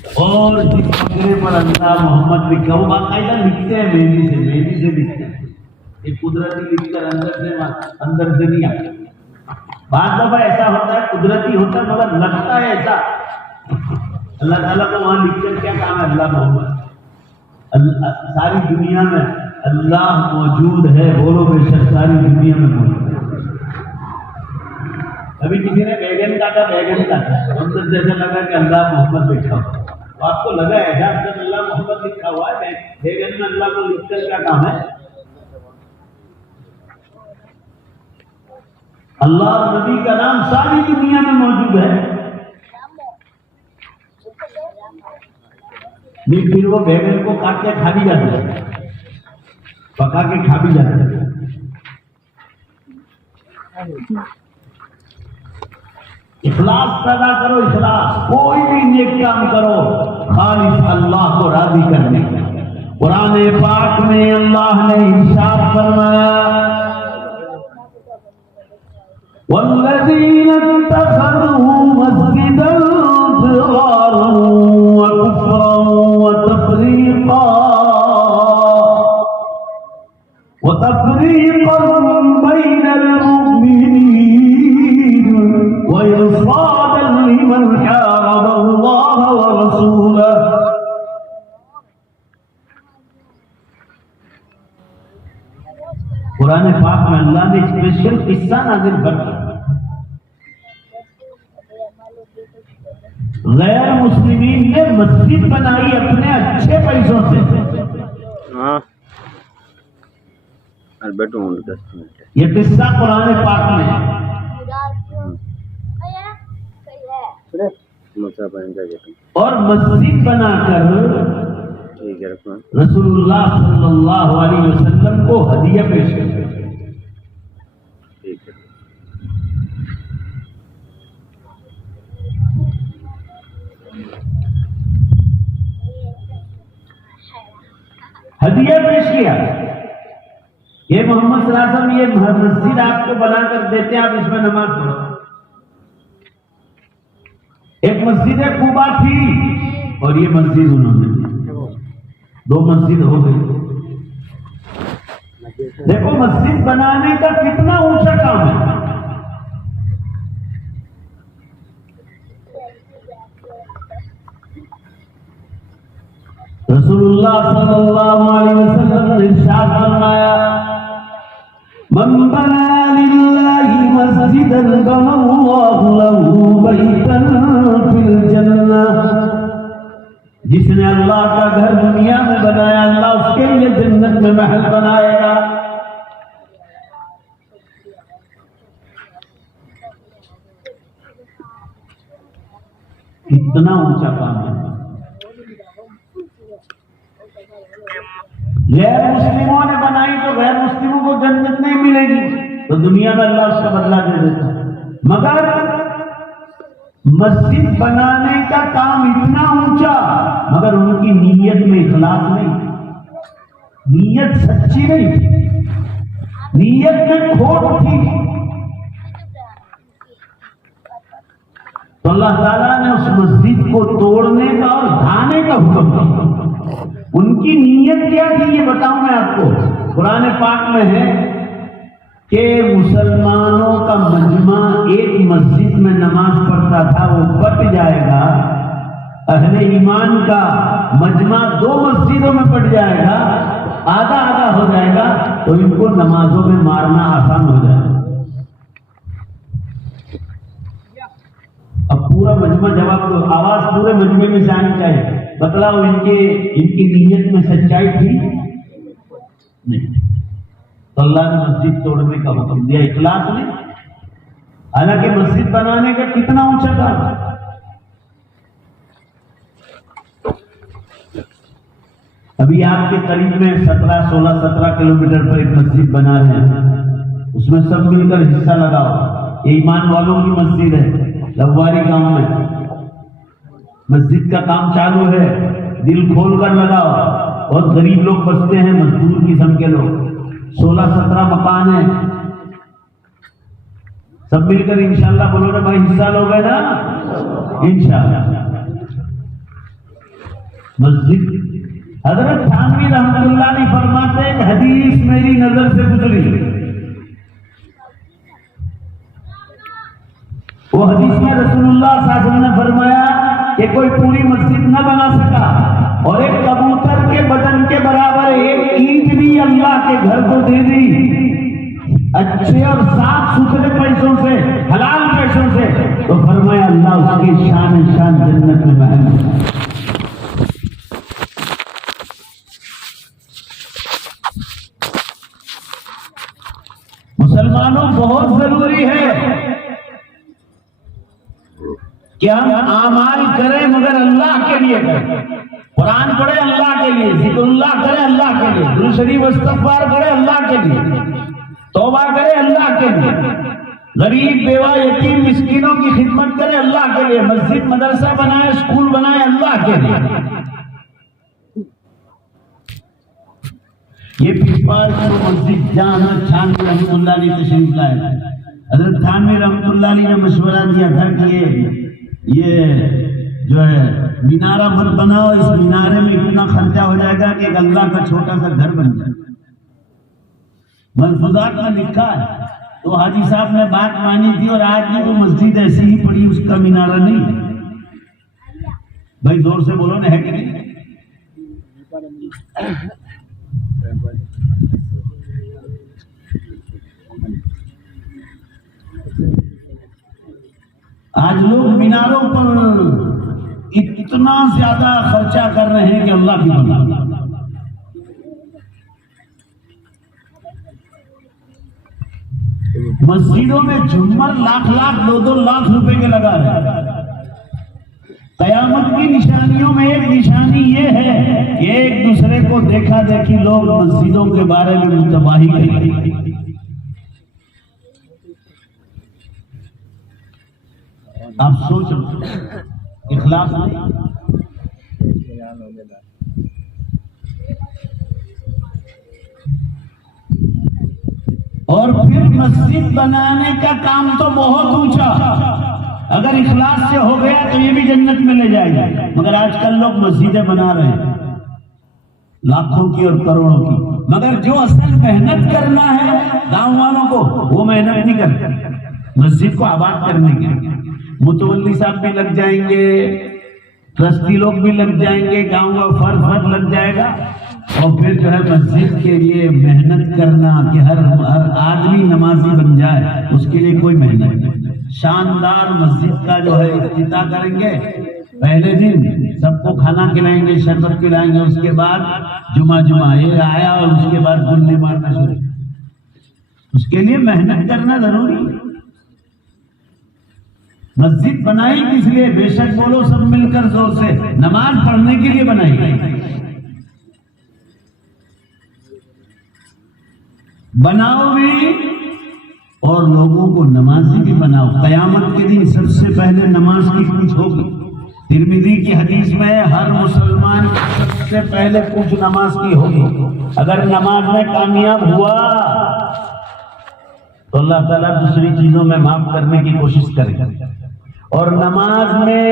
और जिस मकबरे पर अल्लाह मोहम्मद लिखा वो बाकायदा लिखते हैं, मेहंदी से लिखते हैं। ये कुदरती लिखकर अंदर से नहीं आता। बात दफा ऐसा होता है, कुदरती होता है, मगर लगता है ऐसा। अल्लाह ताला को वहां लिखकर क्या काम है? अल्लाह मोहम्मद, सारी दुनिया में अल्लाह मौजूद है। बोलो बेशक सारी दुनिया में मौजूद है। अभी किसी ने बैगन काटा, अंदर जैसा लगा कि अल्लाह मोहम्मद लिखा हुआ, तो आपको लगा ऐसा अंदर अल्लाह मोहम्मद लिखा हुआ है, बैगन में अल्लाह को लिखकर क्या काम है? अल्लाह नबी का नाम सारी दुनिया में मौजूद है। नहीं, फिर वो बैगन को काट के खा भी जाते हैं, पका के खा भी जाते हैं। इखलास पैदा करो, इखलास। कोई भी नेक काम करो खालिस अल्लाह को राजी करने। कुरान पाक में अल्लाह ने इरशाद फरमाया, वल्लज़ीना इत्तख़ज़ू मस्जिदन फ़िरारा व कुफ़्रन व तफ़रीक़न बैनल मुअमिनीन व इरसादन लिमन हारब अल्लाह व रसूलह। कुरान पाक में अल्लाह ने स्पेशल किस्सा नाज़िल कर दिया। गैर मुस्लिमीन ने मस्जिद बनाई अपने अच्छे पैसों से। ये किस्सा कुरान पाक में है। और मस्जिद बनाकर रसूलुल्लाह सल्लल्लाहु अलैहि वसल्लम को हदिया पेश करते। हदिया पेश किया, ये मोहम्मद सल्लल्लाहु अलैहि वसल्लम ये मस्जिद आपको बनाकर देते हैं, आप इसमें नमाज पढ़ो। एक मस्जिद कुबा थी और ये मस्जिद उन्होंने, दो मस्जिद हो गई। देखो मस्जिद बनाने का कितना ऊंचा काम है। रसूलुल्लाह सल्लल्लाहु अलैहि वसल्लम ने इरशाद फरमाया, मन बना लिल्लाहि मस्जिदन बनल्लाहु लहू बैतन फिल जन्नह। जिसने अल्लाह का घर दुनिया में बनाया, अल्लाह उसके लिए जन्नत में महल बनाएगा। कितना ऊंचा काम है। गैर मुस्लिमों ने बनाई तो गैर मुस्लिमों को जन्नत नहीं मिलेगी, तो दुनिया में अल्लाह उसका बदला दे देता। मगर मस्जिद बनाने का काम इतना ऊंचा, मगर उनकी नीयत में इखलास नहीं, नीयत सच्ची नहीं थी, नीयत में खोट थी। तो अल्लाह ताला ने उस मस्जिद को तोड़ने का और ढाने का हुक्म दिया। उनकी नीयत क्या थी ये बताऊं मैं आपको। कुरान पाक में है कि मुसलमानों का मजमा एक मस्जिद में नमाज पढ़ता था, वो बट जाएगा। अहले ईमान का मजमा दो मस्जिदों में पड़ जाएगा, आधा आधा हो जाएगा, तो इनको नमाजों में मारना आसान हो जाएगा। अब पूरा मजमा जवाब दो, आवाज पूरे मजमे में से आनी चाहिए। बतलाओ इनकी नीयत में सच्चाई थी नहीं, तो अल्लाह ने मस्जिद तोड़ने का हुक्म दिया, इखलास नहीं। हालांकि मस्जिद बनाने का कितना ऊंचा काम है। अभी आपके करीब में 17 किलोमीटर पर एक मस्जिद बना रहे हैं, उसमें सब मिलकर हिस्सा लगाओ। ये ईमान वालों की मस्जिद है, लव्वारी गांव में मस्जिद का काम चालू है। दिल खोल कर लगाओ। बहुत गरीब लोग बसते हैं, मजदूर किस्म के लोग, 16-17 मकान है। सब मिलकर इंशाल्लाह बोलो ना भाई, हिस्सा लोगे ना इंशाल्लाह। मस्जिद। हजरत थानवी रहमतुल्लाह अलैह फरमाते हैं, हदीस मेरी नजर से गुजरी, वो हदीस में रसूलुल्लाह सल्लल्लाहु अलैहि वसल्लम ने फरमाया कि कोई पूरी मस्जिद न बना सका और एक कबूतर के बदन के बराबर एक ईंट भी अल्लाह के घर को दे दी, अच्छे और साफ सुथरे पैसों से, हलाल पैसों से, तो फरमाया अल्लाह उसकी शान शान जन्नत में महल। मुसलमानों, बहुत जरूरी है कि हम आमाल करें मगर अल्लाह के लिए करें। कुरान पढ़े अल्लाह के लिए, जिक्रुल्लाह करें अल्लाह के लिए, दुरूद शरीफ इस्तग़फ़ार करें अल्लाह के लिए, तौबा करें अल्लाह के लिए, गरीब बेवा यतीम मिस्कीनों की खिदमत करें अल्लाह के लिए, मस्जिद मदरसा बनाए, स्कूल बनाए अल्लाह के लिए। ये पीपल मस्जिद जहां थानवी रहमतुल्लाह अलैह तशरीफ लाए, हजरत थानवी रहमतुल्लाह अलैह ने मशवरा दिया था कि ये जो है मीनारा मत बनाओ, इस मीनारे में इतना खर्चा हो जाएगा कि एक अल्लाह का छोटा सा घर बन जाए। मलफूजात में लिखा है, तो हाजी साहब ने बात मानी थी और आज भी वो मस्जिद ऐसी ही पड़ी, उसका मीनारा नहीं है। भाई जोर से बोलो ना, है कि नहीं? आज लोग मीनारों पर इतना ज्यादा खर्चा कर रहे हैं कि अल्लाह की बना। मस्जिदों में झुम्मर लाख लाख 2-2 लाख रुपए के लगा रहे हैं। कयामत की निशानियों में एक निशानी ये है कि एक दूसरे को देखा देखी लोग मस्जिदों के बारे में मुतबाही करेंगे। आप सोच लो, इखलास नहीं। और फिर मस्जिद बनाने का काम तो बहुत ऊंचा, अगर इखलास से हो गया तो ये भी जन्नत में ले जाएगा। मगर आजकल लोग मस्जिदें बना रहे हैं लाखों की और करोड़ों की, मगर जो असल मेहनत करना है गांव वालों को, वो मेहनत नहीं करते मस्जिद को आबाद करने के। मुतवल्ली साहब भी लग जाएंगे, ट्रस्टी लोग भी लग जाएंगे, गांव का फर्द लग जाएगा, और फिर जो है मस्जिद के लिए मेहनत करना कि हर आदमी नमाजी बन जाए, उसके लिए कोई मेहनत नहीं। शानदार मस्जिद का जो है इफ्तिताह करेंगे, पहले दिन सबको खाना खिलाएंगे, शरबत पिलाएंगे, उसके बाद जुमा ये आया और उसके बाद गुल्ले मारना शुरू। उसके लिए मेहनत करना जरूरी है। मस्जिद बनाई किस लिए? बेशक बोलो सब मिलकर जोर से, नमाज पढ़ने के लिए बनाई गई। बनाओ भी और लोगों को नमाजी भी बनाओ। कयामत के दिन सबसे पहले नमाज की पूछ होगी। तिरमिजी की हदीस में हर मुसलमान सबसे पहले पूछ नमाज की होगी। अगर नमाज में कामयाब हुआ तो अल्लाह ताला दूसरी चीजों में माफ करने की कोशिश करेगा, और नमाज में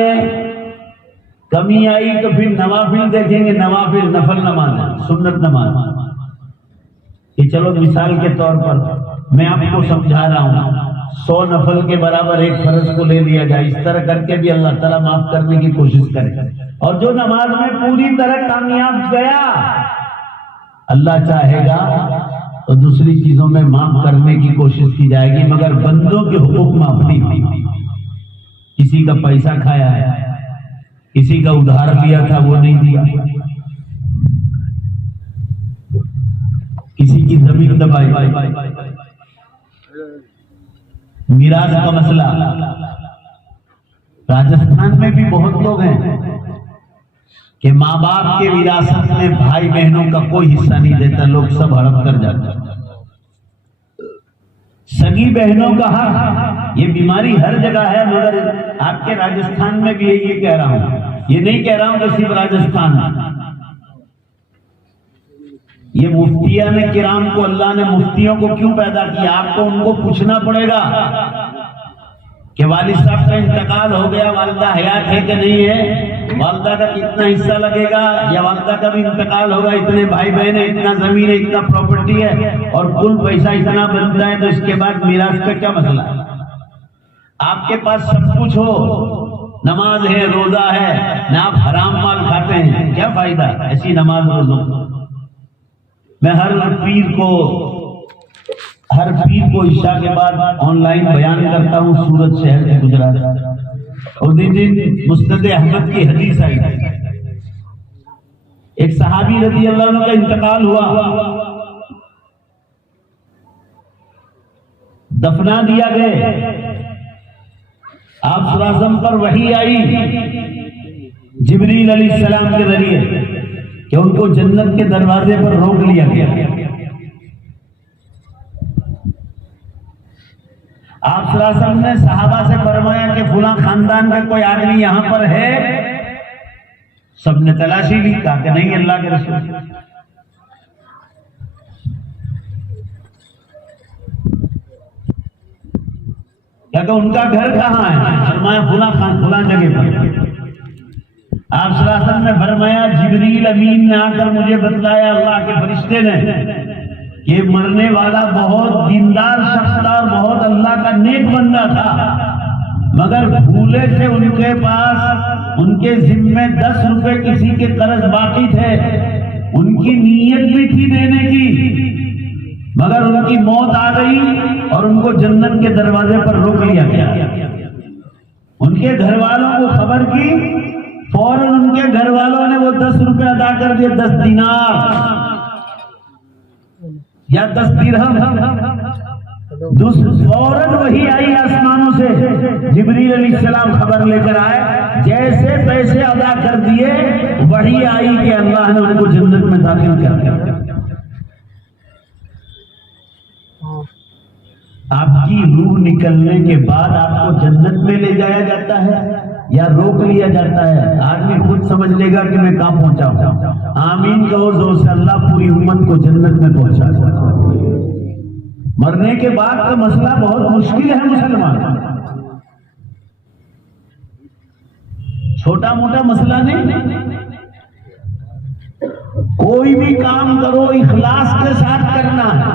कमी आई तो फिर नवाफिल देखेंगे। नवाफिल नफल नमाज है, सुन्नत नमाज। ये चलो मिसाल के तौर पर मैं आपको समझा रहा हूं, 100 नफल के बराबर एक फर्ज को ले लिया जाए, इस तरह करके भी अल्लाह ताला माफ करने की कोशिश करे। और जो नमाज में पूरी तरह कामयाब गया, अल्लाह चाहेगा तो दूसरी चीजों में माफ करने की कोशिश की जाएगी, मगर बंदों के हुकूक माफ नहीं होगी। किसी का पैसा खाया है, किसी का उधार लिया था वो नहीं दिया, किसी की जमीन दबाई, मिराज का मसला। राजस्थान में भी बहुत लोग हैं कि माँ बाप के विरासत में भाई बहनों का कोई हिस्सा नहीं देता, लोग सब हड़प कर जाते हैं। सगी बहनों का हक, ये बीमारी हर जगह है, मगर आपके राजस्थान में भी ये कह रहा हूं, ये नहीं कह रहा हूं कि सिर्फ राजस्थान में। ये मुफ्तिया ने किराम को, अल्लाह ने मुफ्तियों को क्यों पैदा किया? आपको उनको पूछना पड़ेगा कि वालिद साहब का इंतकाल हो गया, वालिदा हयात है कि नहीं है। वालदा का कितना हिस्सा लगेगा, या वालदा का भी इंतकाल होगा, इतने भाई बहन है, इतना जमीन है, इतना प्रॉपर्टी है और कुल पैसा इतना बनता है, तो इसके बाद मीरास का क्या मसला है? आपके पास सब कुछ हो, नमाज है, रोजा है, ना आप हराम माल खाते हैं, क्या फायदा ऐसी नमाज रोजों? मैं हर पीर को ईशा के बाद ऑनलाइन बयान करता हूँ सूरत शहर से गुजरात। और दिन मुस्नद अहमद की हदीस आई, एक सहाबी रज़ी अल्लाह अन्हु का इंतकाल हुआ, दफना दिया गया। आप सल्लल्लाहु पर वही आई जिब्रील अलैहिस्सलाम के जरिए कि उनको जन्नत के दरवाजे पर रोक लिया गया। आप सल्लल्लाहु अलैहि वसल्लम ने सहाबा से फरमाया कि फुला खानदान का कोई आदमी यहां पर है? सबने तलाशी ली, कहा कि नहीं अल्लाह के रसूल। क्या उनका घर कहाँ है? फरमाया फुला जगह पर। आप सल्लल्लाहु अलैहि वसल्लम ने फरमाया जिब्रील अमीन ने आकर मुझे बतलाया अल्लाह के फरिश्ते ने कि मरने वाला बहुत दीनदार शख्स था और बहुत अल्लाह का नेक बंदा था, मगर भूले से उनके पास उनके जिम्मे 10 रुपए किसी के कर्ज बाकी थे। उनकी नीयत भी थी देने की, मगर उनकी मौत आ गई और उनको जन्नत के दरवाजे पर रोक लिया गया। उनके घर वालों को खबर की, फौरन उनके घर वालों ने वो 10 रुपए अदा कर दिए, 10 दिनार या 10 दिरहम। फौरन वही आई आसमानों से, जिब्रील अलैहिस्सलाम खबर लेकर आए, जैसे पैसे अदा कर दिए वही आई कि अल्लाह ने उनको जन्नत में दाखिल कर दिया। आपकी रूह निकलने के बाद आपको जन्नत में ले जाया जाता है या रोक लिया जाता है? आदमी खुद समझ लेगा कि मैं कहां पहुंचा हूं। आमीन कहो जोर से, अल्लाह पूरी उम्मत को जन्नत में पहुंचा। मरने के बाद का मसला बहुत मुश्किल है मुसलमान, छोटा मोटा मसला नहीं। कोई भी काम करो इखलास के साथ करना है,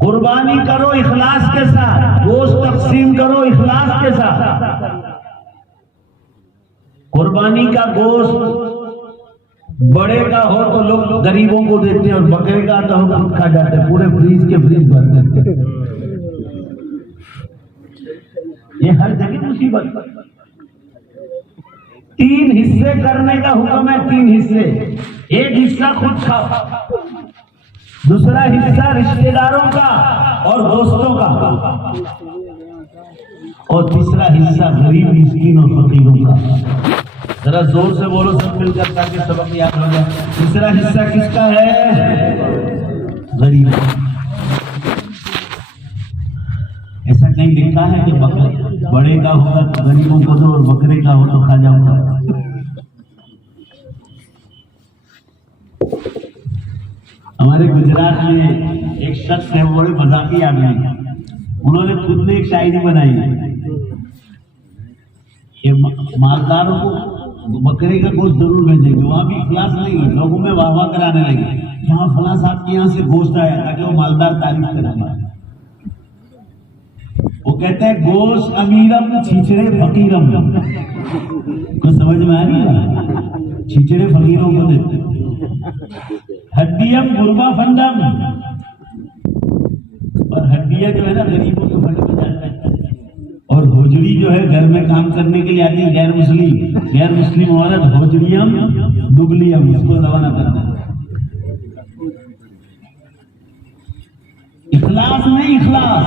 कुर्बानी करो इखलास के साथ, गोश्त तकसीम करो इखलास के साथ। कुर्बानी का गोश्त बड़े का हो तो लोग गरीबों को देते हैं, और बकरे का तो हम खुद खा जाते हैं, पूरे फ्रीज के फ्रीज भर देते हैं। ये हर जगह मुसीबत। 3 हिस्से करने का हुक्म है, 3 हिस्से। एक हिस्सा खुद खाओ, दूसरा हिस्सा रिश्तेदारों का और दोस्तों का, और तीसरा हिस्सा गरीब मिस्कीन और फकीरों का। जरा जोर से बोलो सब मिलकर ताकि सबक याद हो जाए। तीसरा हिस्सा किसका है? गरीब। ऐसा कहीं लिखा है कि बड़े का होगा तो गरीबों को दो और बकरे का हो तो खा जाऊंगा? हमारे गुजरात में एक शख्स है, बड़े मजाकी आदमी, उन्होंने खुद ने एक शायरी बनाई कि मालदारों को बकरे का गोश्त जरूर भेजेंगे। वहां भी इखलास नहीं है, लोगों में वाह वाह कराने लगे, यहाँ फला साहब के यहाँ से गोश्त आया ताकि वो मालदार तारीफ करेंगे। वो कहते हैं गोश्त अमीरम छिछड़े फकीरम। कुछ समझ में आ रही है? छिछड़े फकीरों को देते, हड्डियम गुरबा फंडम, और हड्डियां जो है ना गरीबों के फंड में जाता है। और भोजड़ी जो है घर में काम करने के लिए आती है, गैर मुस्लिम औरत, भोजड़ियम दुगलियम, इसको रवाना करना। इखलास नहीं, इखलास।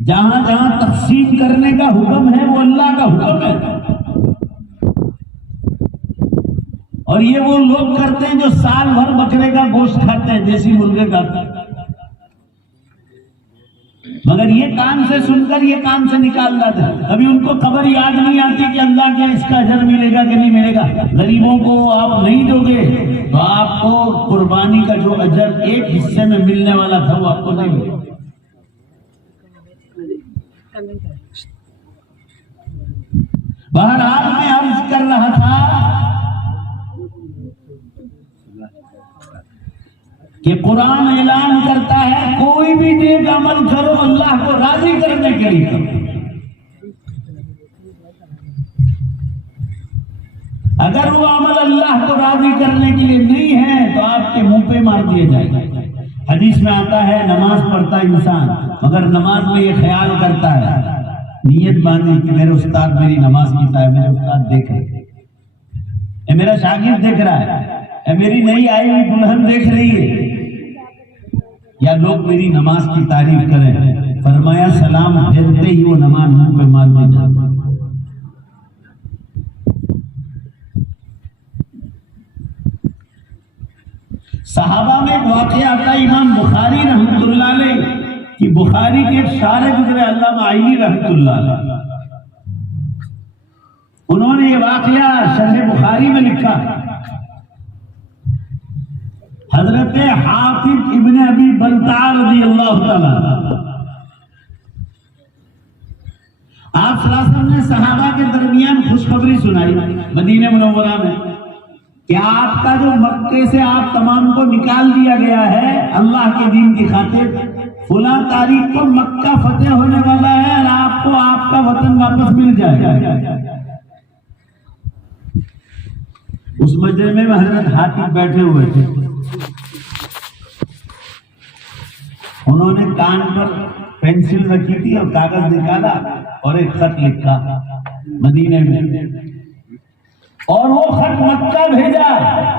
जहां जहां तकसीम करने का हुक्म है वो अल्लाह का हुक्म है, और ये वो लोग करते हैं जो साल भर बकरे का गोश्त खाते हैं, देसी मुर्गे का। मगर ये कान से सुनकर ये कान से निकाल रहा था, अभी उनको खबर याद नहीं आती कि अल्लाह के इसका अजर मिलेगा कि नहीं मिलेगा। गरीबों को आप नहीं दोगे तो आपको कुर्बानी का जो अजर एक हिस्से में मिलने वाला था वो आपको नहीं मिलेगा। बहरहाल मैं अर्ज कर रहा था कि कुरान ऐलान करता है कोई भी नेक अमल करो अल्लाह को राजी करने के लिए करो। अगर वो अमल अल्लाह को राजी करने के लिए नहीं है तो आपके मुंह पे मार दिए जाएंगे। हदीस में आता है नमाज पढ़ता इंसान मगर नमाज में ये ख्याल करता है, नियत बांधी कि मेरे उस्ताद मेरी नमाज पढ़ता है, मेरे उस्ताद देख रहे हैं, मेरा शागिर्द देख रहा है, मेरी नई आई हुई दुल्हन देख रही है, या लोग मेरी नमाज की तारीफ करें। फरमाया सलाम फेरते ही वो नमाज मुंह पे मार दी जाती। सहाबा में एक वाकया आता है, इमाम बुखारी रहमतुल्लाह अलैह कि बुखारी के एक शायर गुजरे अल्लामा आइनी रहमतुल्लाह अलैह, उन्होंने ये वाकया शरह बुखारी में लिखा। हजरत हाफिज इब्ने अबी बलताअ रज़ियल्लाहु ताला आप सल्लल्लाहु अलैहि वसल्लम ने सहाबा के दरमियान खुशखबरी सुनाई मदीने मुनव्वरा में कि आपका जो मक्के से आप तमाम को निकाल दिया गया है अल्लाह के दीन की खातिर, फुला तारीख को मक्का फतेह होने वाला है और आपको आपका वतन वापस मिल जाएगा। उस मजमे में हजरत हातिब बैठे हुए थे, उन्होंने कान पर पेंसिल रखी थी और कागज निकाला और एक खत लिखा मदीने में, और वो खत मक्का भेजा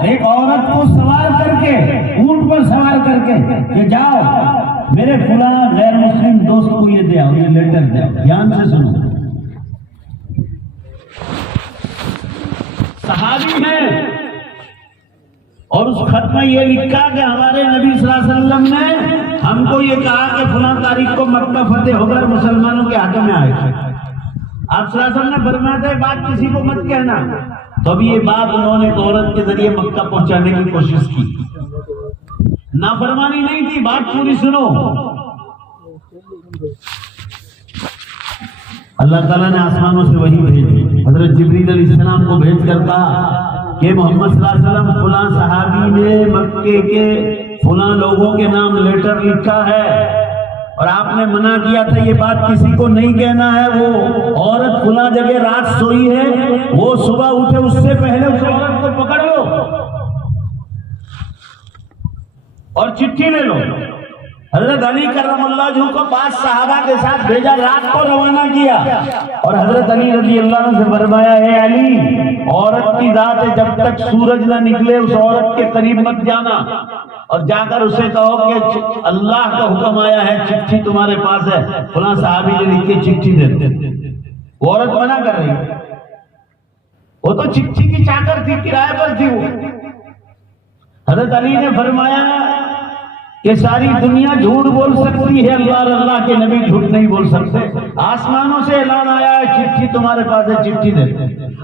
एक औरत को सवार करके, ऊंट पर सवार करके कि जाओ मेरे फुला गैर मुस्लिम दोस्त को ये दे आओ, ये लेटर दे आओ। ध्यान से सुनो, सहाबी है और उस खत में ये लिखा कि हमारे नबी सल्लल्लाहु अलैहि वसल्लम ने हमको ये कहा कि फुला तारीख को मक्का फतेह होकर मुसलमानों के हाथों में आएगा। आप सल्लल्लाहु अलैहि वसल्लम ने फरमाया था बात किसी को मत कहना, तो अभी ये बात उन्होंने एक औरत के जरिए मक्का पहुंचाने की कोशिश की। नाफरमानी नहीं थी, बात पूरी सुनो। अल्लाह ताला ने आसमानों से वही भेजी, हजरत जिब्रील अलैहिस्सलाम को भेज कर कहा कि मोहम्मद सल्लल्लाहु अलैहि वसल्लम फुला सहाबी ने मक्के के फुला लोगों के नाम लेटर लिखा है और आपने मना किया था ये बात किसी को नहीं कहना है। वो औरत फुला जगह रात सोई है, वो सुबह उठे उससे पहले उस औरत को पकड़ लो और चिट्ठी ले लो। हजरत अली करमल्लाह वजहू को 5 सहाबा के साथ भेजा, रात को रवाना किया और हजरत अली रज़ी अल्लाह अन्हु से फरमाया है अली, औरत की जात है जब तक सूरज ना निकले उस औरत के करीब मत जाना और जाकर उसे कहो कि अल्लाह का हुक्म आया है, चिट्ठी तुम्हारे पास है, फलां साहबी ने लिखी चिट्ठी दे दे। वो औरत मना कर रही, वो तो चिट्ठी की चाकर थी, किराए पर थी वो। हजरत अली ने फरमाया कि सारी दुनिया झूठ बोल सकती है, अल्लाह और अल्लाह के नबी झूठ नहीं बोल सकते। आसमानों से ऐलान आया है चिट्ठी तुम्हारे पास है, चिट्ठी दे,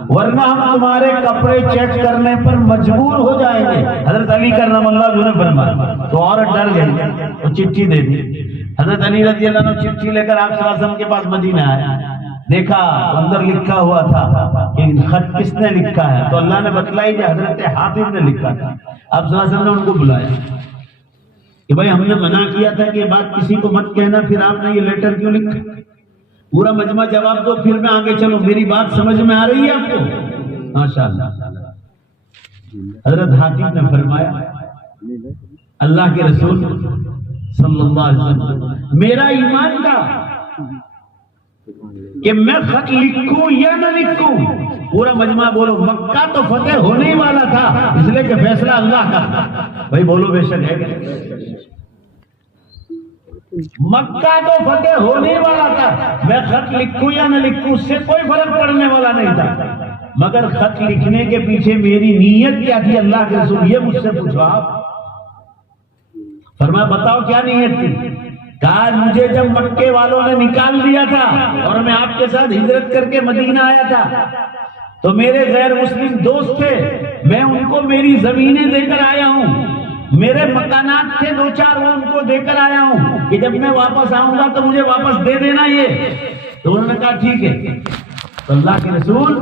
वरना हम तुम्हारे कपड़े चेक करने पर मजबूर हो जाएंगे। हजरत अली करमल्लाह वजहू ने फरमाया, तो औरत डर गई, तो चिट्ठी दे दी। हजरत अली रज़ी अल्लाह अन्हु चिट्ठी लेकर आप सल्लल्लाहु अलैहि वसल्लम के पास मदीना आया, देखा अंदर लिखा हुआ था कि खत किसने लिखा है, तो अल्लाह ने बतलाई कि हजरत हातिब ने लिखा था। आप सल्लल्लाहु अलैहि वसल्लम ने उनको बुलाया कि भाई हमने मना किया था कि ये बात किसी को मत कहना, फिर आपने ये लेटर क्यों लिखा? पूरा मजमा जवाब दो, फिर मैं आगे चलूं। मेरी बात समझ में आ रही है आपको? माशाअल्लाह। हजरत हातिब ने फरमाया अल्लाह के रसूल सल्लल्लाहु अलैहि वसल्लम, मेरा ईमान था कि मैं खत लिखूं या न लिखूं। पूरा मजमा बोलो, मक्का तो फतेह होने ही वाला था, इसलिए कि फैसला अल्लाह का। भाई बोलो बेशक है, मक्का तो फतेह होने वाला था, मैं खत लिखूं या न लिखूं उससे कोई फर्क पड़ने वाला नहीं था, मगर खत लिखने के पीछे मेरी नीयत क्या थी अल्लाह के रसूल, ये मुझसे पूछो आप। फरमाया बताओ क्या नीयत थी? कहा मुझे जब मक्के वालों ने निकाल दिया था और मैं आपके साथ हिजरत करके मदीना आया था, तो मेरे गैर मुस्लिम दोस्त थे, मैं उनको मेरी जमीनें देकर आया हूँ, मेरे मकानात थे 2-4 वो उनको देकर आया हूँ कि जब मैं वापस आऊंगा तो मुझे वापस दे देना ये। तो उन्होंने कहा ठीक है। तो अल्लाह के रसूल,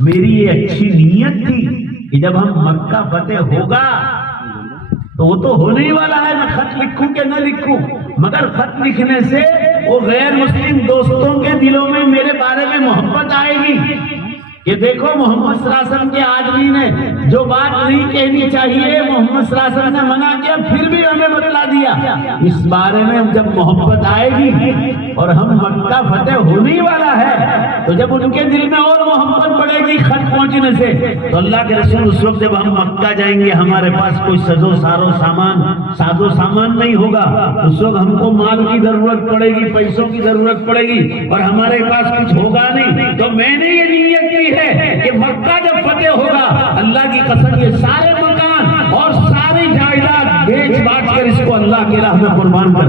मेरी ये अच्छी नीयत थी कि जब हम मक्का फतेह होगा तो वो तो होने ही वाला है, मैं खत लिखूं कि न लिखूं, मगर खत लिखने से वो गैर मुस्लिम दोस्तों के दिलों में मेरे बारे में मोहब्बत आएगी कि देखो मोहम्मद सल्लल्लाहु अलैहि वसल्लम के आदमी ने जो बात नहीं कहनी चाहिए मोहम्मद सल्लल्लाहु अलैहि वसल्लम ने मना किया, फिर भी हमें बतला दिया। इस बारे में जब मोहब्बत आएगी और हम मक्का फतेह होने वाला है तो जब उनके दिल में और मोहब्बत बढ़ेगी खत पहुंचने से, तो अल्लाह के रसूल उस वक्त जब हम मक्का जाएंगे हमारे पास कोई साजो सामान नहीं होगा, उस वक्त हमको माल की जरूरत पड़ेगी, पैसों की जरूरत पड़ेगी और हमारे पास कुछ होगा नहीं। तो मैंने ये नीयत की है कि मक्का जब फतेह होगा, अल्लाह की कसम ये सारे मकान और सारी जायदाद बेच बांट कर इसको अल्लाह की राह में कुर्बान कर।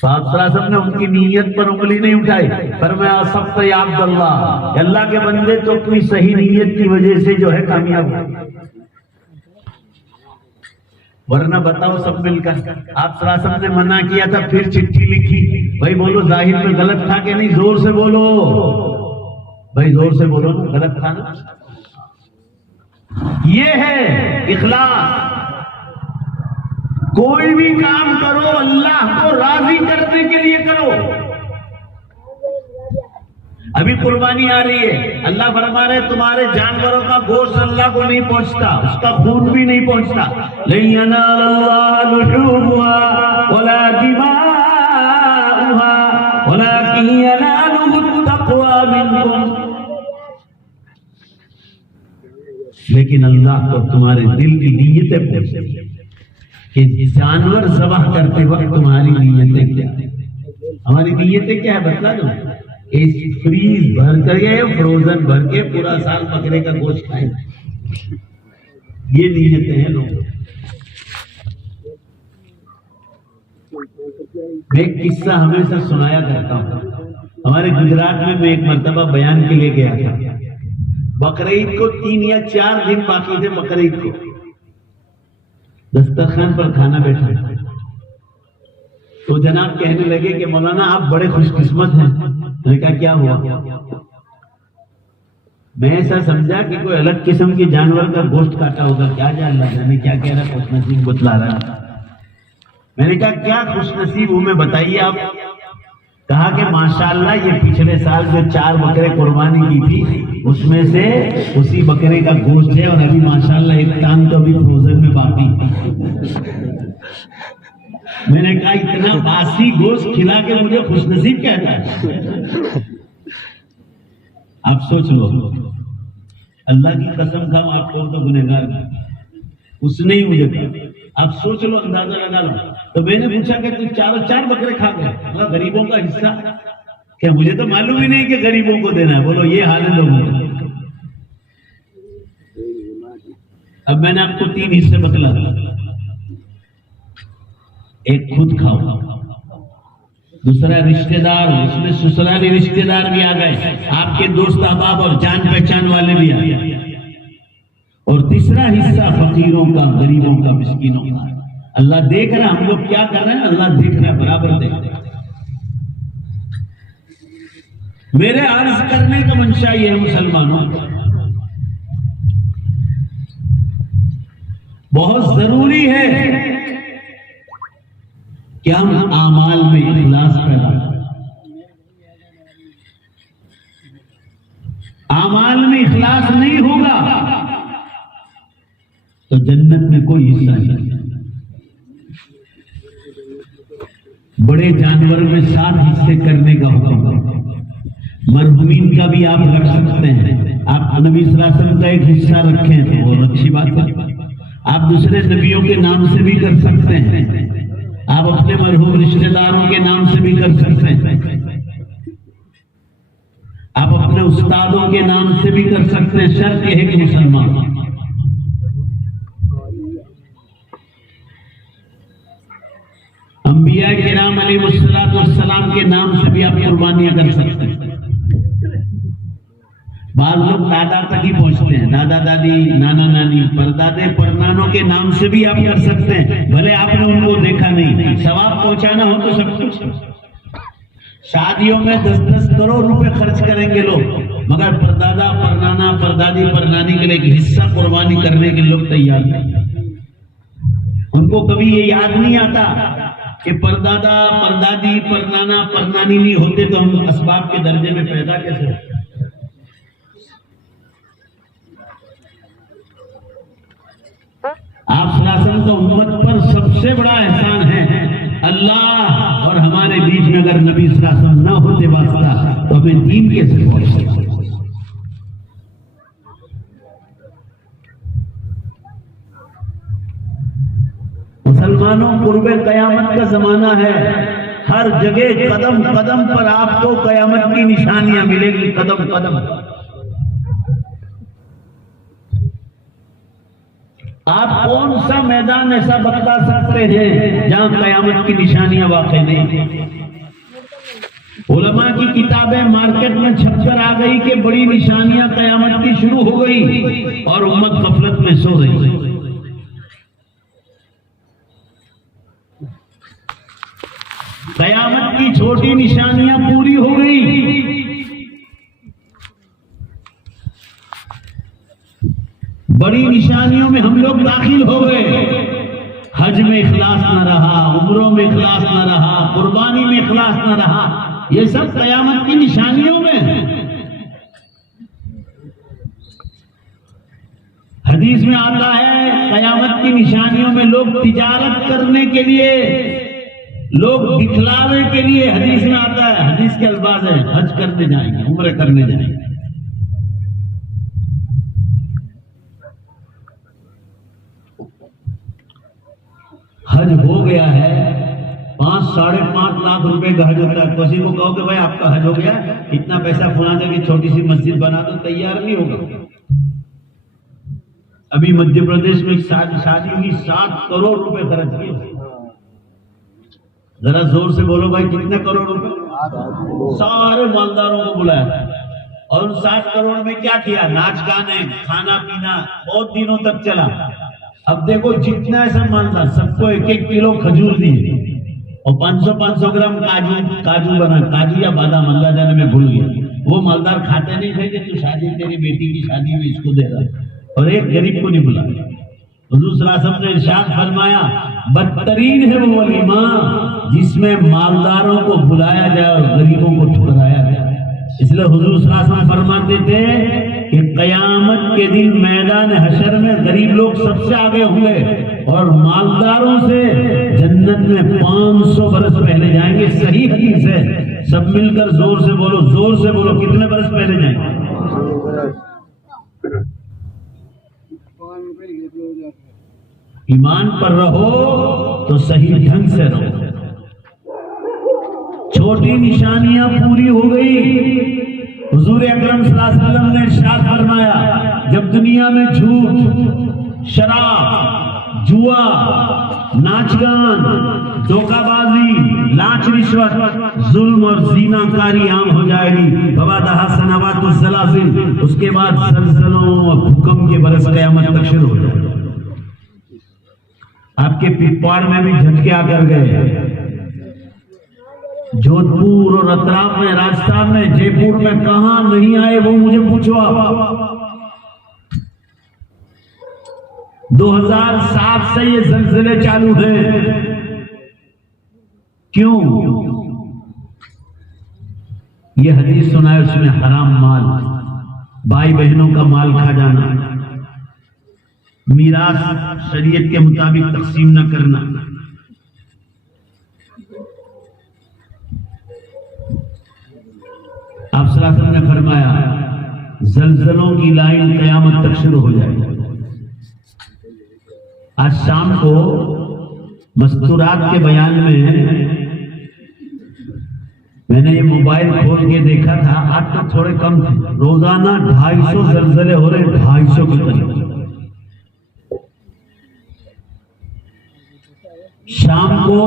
साहब ने उनकी नीयत पर उंगली नहीं उठाई, पर मैं असब्त या अब्दुल्लाह, अल्लाह के बंदे तो अपनी सही नीयत की वजह से जो है कामयाब हुए, वरना बताओ सब मिलकर आप सल्लल्लाहु ने मना किया था, फिर चिट्ठी लिखी, भाई बोलो जाहिर में गलत था कि नहीं, जोर से बोलो भाई, जोर से बोलो, गलत था ना। ये है इखलास। कोई भी काम करो अल्लाह को राजी करने के लिए करो। अभी कुर्बानी आ रही है, अल्लाह फरमा रहे तुम्हारे जानवरों का गोश्त अल्लाह को नहीं पहुंचता, उसका खून भी नहीं पहुंचता। लन यनालल्लाह लुहूमुहा वला दिमाउहा वलाकिन यनालुहु तक़वा मिनकुम, लेकिन अल्लाह को तुम्हारे दिल की नीयतें पहुंचती है कि जानवर ज़बह करते वक्त तुम्हारी नीयतें क्या है। हमारी नीयतें क्या है बता दो। इस फ्रीज भर करके फ्रोजन भर के पूरा साल बकरे का गोश्त खाएंगे, ये नीयतें हैं लोगों। मैं एक किस्सा हमेशा सुनाया करता हूँ। हमारे गुजरात में मैं एक मर्तबा बयान के लिए गया था। बकरीद को 3 या 4 दिन बाकी थे, बकरीद को दस्तरखान पर खाना बैठा, तो जनाब कहने लगे कि मौलाना आप बड़े खुशकिस्मत हैं। मैंने कहा क्या हुआ? मैं ऐसा समझा कि कोई अलग किस्म के जानवर का गोश्त काटा होगा, क्या जान रहा है क्या कह रहा है, खुशनसीब बतला रहा है। मैंने कहा क्या खुशनसीब हूं मैं, बताइए आप। कहा कि माशाअल्लाह ये पिछले साल जो 4 बकरे कुर्बानी की थी उसमें से उसी बकरे का गोश्त है, और अभी माशाअल्लाह एक टांग तो अभी फ्रोजन में बाकी। मैंने कहा इतना बासी गोश्त खिला के मुझे खुशनसीब कहता है? आप सोच लो, अल्लाह की कसम खाओ, आपको तो गुनहगार उसने ही मुझे कहा। आप सोच लो, अंदाजा लगा लो। तो मैंने पूछा कि तू 4 बकरे खा गए, बोला गरीबों का हिस्सा क्या? मुझे तो मालूम ही नहीं कि गरीबों को देना है। बोलो ये हाल है लोगों का। अब मैंने आपको 3 हिस्से बतला, एक खुद खाओ, दूसरा रिश्तेदार, उसमें ससुराली रिश्तेदार भी आ गए, आपके दोस्त अहबाब और जान पहचान वाले भी आ गए, और तीसरा हिस्सा फकीरों का, गरीबों का, मिस्कीनों का। अल्लाह देख रहा है हम लोग क्या कर रहे हैं, अल्लाह देख रहा है, बराबर देख रहा है। मेरे अर्ज करने का मंशा ये है मुसलमानों, बहुत जरूरी है कि हम आमाल में इखलास पैदा करें। आमाल में इखलास नहीं होगा तो जन्नत में कोई हिस्सा नहीं। बड़े जानवर में 7 हिस्से करने का हुक्म, मरहुमीन का भी आप रख सकते हैं। आप नबी सल्लल्लाहु अलैहि वसल्लम का एक हिस्सा रखें तो बहुत अच्छी बात है। आप दूसरे नबियों के नाम से भी कर सकते हैं, आप अपने मरहूम रिश्तेदारों के नाम से भी कर सकते हैं, आप अपने उस्तादों के नाम से भी कर सकते हैं। शर्त यह है कि मुसलमान। अंबिया किराम अलैहिस्सलाम के नाम से भी आप कुर्बानियां कर सकते हैं। बाद लोग दादा तक ही पहुंचते हैं, दादा दादी, नाना नानी, परदादे परनानों के नाम से भी आप कर सकते हैं, भले आपने उनको देखा नहीं। सवाब पहुंचाना हो तो सब कुछ। शादियों में 10-10 करोड़ रुपए खर्च करेंगे लोग, मगर परदादा परनाना परदादी परनानी के लिए एक हिस्सा कुर्बानी करने के लोग तैयार नहीं। उनको कभी ये याद नहीं आता कि परदादा परदादी परनाना परनानी नहीं होते तो हम असबाब के दर्जे में पैदा कैसे होते। आप सलासन तो उम्मत पर सबसे बड़ा एहसान है। अल्लाह और हमारे बीच में अगर नबी सलासन न होते वास्ता तो हमें दीन कैसे पहुंचते। मुसलमानों, कुर्बे कयामत का जमाना है। हर जगह कदम कदम पर आपको कयामत की निशानियां मिलेगी, कदम कदम। आप कौन सा मैदान ऐसा बता सकते हैं जहां कयामत की निशानियां वाकई नहीं। उलमा की किताबें मार्केट में छपकर आ गई कि बड़ी निशानियां कयामत की शुरू हो गई और उम्मत गफलत में सो रही। कयामत की छोटी निशानियां पूरी हो गई। बड़ी निशानियों में हम लोग दाखिल हो गए। हज में इखलास न रहा, उम्रों में इखलास न रहा, कुर्बानी में इखलास न रहा। ये सब कयामत की निशानियों में है। हदीस में आता है कयामत की निशानियों में लोग तिजारत करने के लिए, लोग दिखलावे के लिए, हदीस में आता है, हदीस के अल्फाज है, हज करने जाएंगे, उम्र करने जाएंगे। हज हो गया है, 5-5.5 लाख रुपए का हज होता है। किसी को कहो कि भाई आपका हज हो गया, इतना पैसा फुलाने की छोटी सी मस्जिद बना दो, तैयार नहीं होगा। अभी मध्य प्रदेश में शादी हुई, 7 करोड़ रुपए खर्च किए। जरा जोर से बोलो भाई, कितने करोड़ रुपए? सारे मालदारों को बुलाया और उन 7 करोड़ में क्या किया? नाच गाने, खाना पीना बहुत दिनों तक चला। अब देखो जितना ऐसा मानता, सबको 1-1 किलो खजूर दिए और 500-500 ग्राम काजू बना, काजू या बादाम अल्लाह जाने में भूल गया। वो मालदार खाते नहीं थे कि तू शादी, तेरी बेटी की शादी में इसको दे रहा, और एक गरीब को नहीं बुलाया। हुजूर सल्लल्लाहु अलैहि वसल्लम ने इरशाद फरमाया, बदतरीन है वो वलीमा जिसमें मालदारों को बुलाया जाए और गरीबों को ठुकराया जाए। इसलिए हुजूर सल्लल्लाहु अलैहि वसल्लम फरमाते थे कि कयामत के दिन मैदान हशर में गरीब लोग सबसे आगे होंगे और मालदारों से जन्नत में 500 बरस पहले जाएंगे। सही हदीस है, सब मिलकर जोर से बोलो, जोर से बोलो, कितने बरस पहले जाएंगे? ईमान पर रहो तो सही ढंग से रहो। छोटी निशानियां पूरी हो गई। हुजूर अकरम सल्लल्लाहु अलैहि वसल्लम ने इरशाद फरमाया, जब दुनिया में झूठ, शराब, जुआ, नाचगान, धोखाबाजी, लांच रिश्वत, जुल्म और ज़िनाकारी आम हो जाएगी, उसके बाद ज़लज़लों और भूकंप के बरस क़यामत तक शुरू हो जाएगी। आपके पिपवाड़ में भी झटके आकर गए। जोधपुर और अतराफ में, राजस्थान में, जयपुर में कहां नहीं आए वो मुझे पूछो आप। 2007 से ये ज़लज़ले चालू हैं। क्यों? ये हदीस सुना है, उसमें हराम माल, भाई बहनों का माल खा जाना, मीरास शरीयत के मुताबिक तकसीम न करना, आप सल्लल्लाहु अलैहि वसल्लम ने फरमाया ज़लज़लों की लाइन क़यामत तक शुरू हो जाएगी। आज शाम को मस्तूरात के बयान में मैंने ये मोबाइल खोल के देखा था, आज तक थोड़े कम थे, रोजाना 250 ज़लज़ले हो रहे, 250 के करीब। शाम को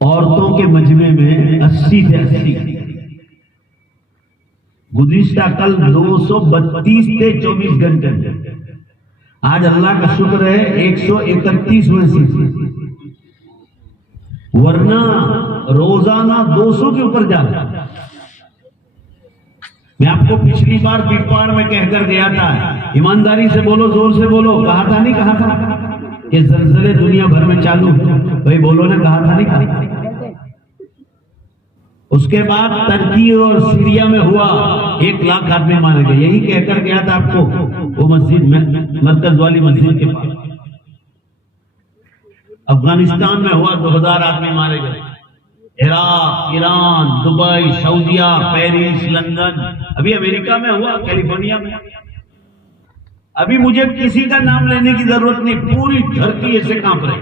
औरतों के मजमे में 80 से 80, गुज़िश्ता कल 232 थे 24 घंटे में। आज अल्लाह का शुक्र है 131 में से वरना रोजाना 200 के ऊपर जा रहा है। मैं आपको पिछली बार पिपवाड़ में कहकर गया था, ईमानदारी से बोलो, जोर से बोलो, कहा था नहीं कहा था कि जलजले दुनिया भर में चालू, भाई बोलो ना, कहा था नहीं कहा। उसके बाद टर्की और सीरिया में हुआ, 1 लाख आदमी मारे गए, यही कहकर गया था आपको, वो मस्जिद में, मरकज वाली मस्जिद के पास। अफगानिस्तान में हुआ, 2000 आदमी मारे गए। Iraq, Iran, Dubai, Saudia, Paris, London, अभी अमेरिका में हुआ, कैलिफोर्निया में। अभी मुझे किसी का नाम लेने की जरूरत नहीं, पूरी धरती ऐसे कांप रही।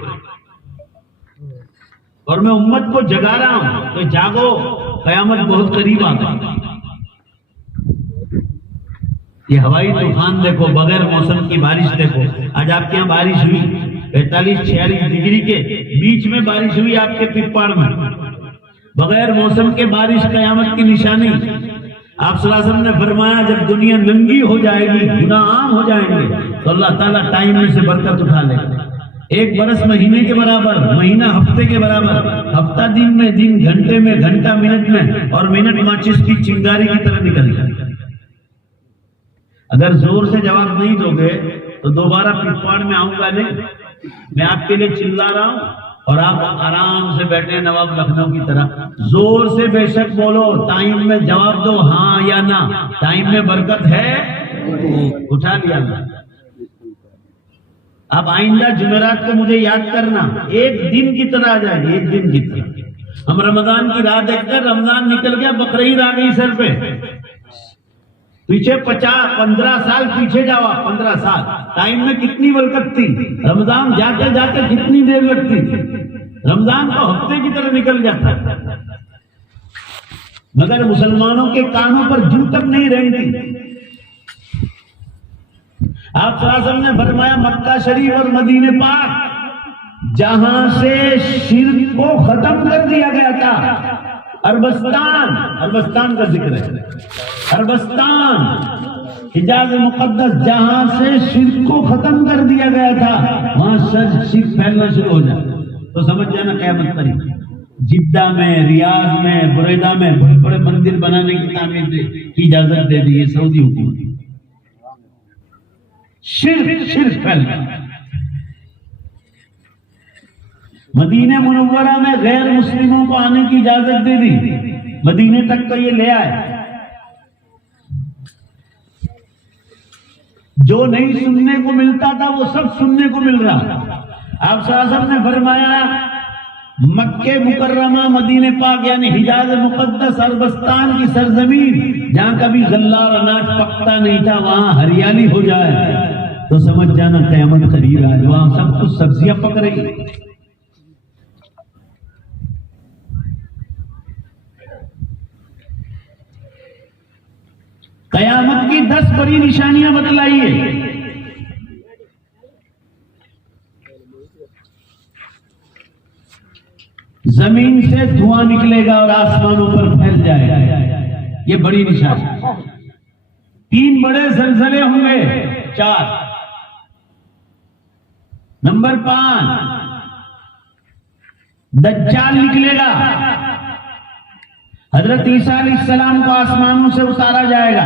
और मैं उम्मत को जगा रहा हूं तो जागो, कयामत बहुत करीब आ गई। ये हवाई तूफान देखो, बगैर मौसम की बारिश देखो। आज आपके यहाँ बारिश हुई, 45-46 डिग्री के बीच में बारिश हुई आपके पिपवाड़ में, बगैर मौसम के बारिश कयामत की निशानी। आप सल्लल्लाहु अलैहि वसल्लम ने फरमाया, जब दुनिया नंगी हो जाएगी, गुनाह आम हो जाएंगे, तो अल्लाह ताला टाइम में से बरकत उठा लेगा। 1 बरस महीने के बराबर, महीना हफ्ते के बराबर, हफ्ता दिन में, दिन घंटे में, घंटा मिनट में, और मिनट माचिस की चिंगारी की तरह निकल जाए। अगर जोर से जवाब नहीं दोगे तो दोबारा पिपवाड़ में आऊंगा नहीं। मैं आपके लिए चिल्ला रहा हूं और आप आराम से बैठे नवाब लखनऊ की तरह। जोर से बेशक बोलो, टाइम में जवाब दो, हाँ या ना। टाइम में बरकत है, उठा लिया ना। अब आइंदा जुमेरात को मुझे याद करना, एक दिन की तरह आ जाएगी, एक दिन की तरह। हम रमजान की राह देखकर, रमजान निकल गया, बकरीद आ गई सर पे। पीछे 15 साल पीछे जाओ, 15 साल टाइम में कितनी बरकत थी। रमजान जाते जाते कितनी देर लगती, रमजान तो हफ्ते की तरह निकल जाता, मगर मुसलमानों के कानों पर जू तक नहीं रही थी। आप सल्लल्लाहु अलैहि वसल्लम ने फरमाया, मक्का शरीफ और मदीने पाक जहां से शिर्क को खत्म कर दिया गया था, अरबस्तान का जिक्र है, अरबस्तान हिजाज मुकद्दस, जहां से शिर्क को खत्म कर दिया गया था, वहां शिर्क फैलना शुरू हो जाए तो समझ जाना क़यामत करीब। जिद्दा में, रियाद में, बुरैदा में बड़े बड़े मंदिर बनाने की तामीर की इजाजत दे दी है सऊदी हुकूमत। शिर्क फैल गया। मदीने मुनव्वरा में गैर मुस्लिमों को आने की इजाजत दे दी, मदीने तक तो ये ले आए। जो नहीं सुनने को मिलता था वो सब सुनने को मिल रहा। आप साहब ने फरमाया, मक्के मुकर्रमा, मदीने पाक यानी हिजाज मुकद्दस, अरबस्तान की सरजमीन, जहां कभी गल्ला और अनाज पकता नहीं था, वहां हरियाली हो जाए तो समझ जाना क़यामत करीब है। वहां सब कुछ सब्जियां पक रही। क़यामत की 10 बड़ी निशानियां बतलाई है। जमीन से धुआं निकलेगा और आसमानों पर फैल जाएगा, ये बड़ी निशानी। 3 बड़े ज़लज़ले होंगे। 4 नंबर 5, दज्जाल निकलेगा। हजरत ईसा अलैहिस्सलाम को आसमानों से उतारा जाएगा।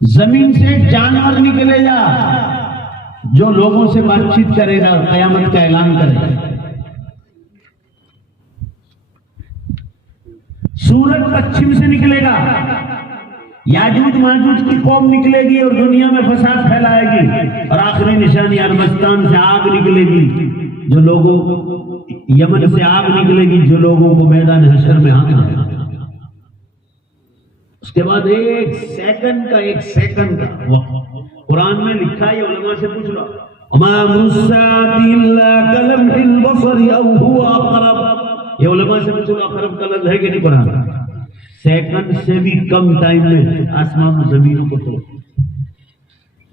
जमीन से जानवर निकलेगा जो लोगों से बातचीत करेगा और क़यामत का ऐलान करेगा। सूरज पश्चिम से निकलेगा, याजूज माजूज की कौम निकलेगी और दुनिया में फसाद फैलाएगी। और आखिरी निशानी, अरबस्तान से आग निकलेगी, जो लोगों, यमन से आग निकलेगी जो लोगों को मैदान हशर में आना। उसके बाद 1 सेकंड का कुरान में लिखा है, उलमा से पूछ लो, ये उलमा से पूछ लो, अक़रब का लफ्ज़ है कि नहीं कुरान। सेकंड से भी कम टाइम में आसमान जमीनों को तोड़,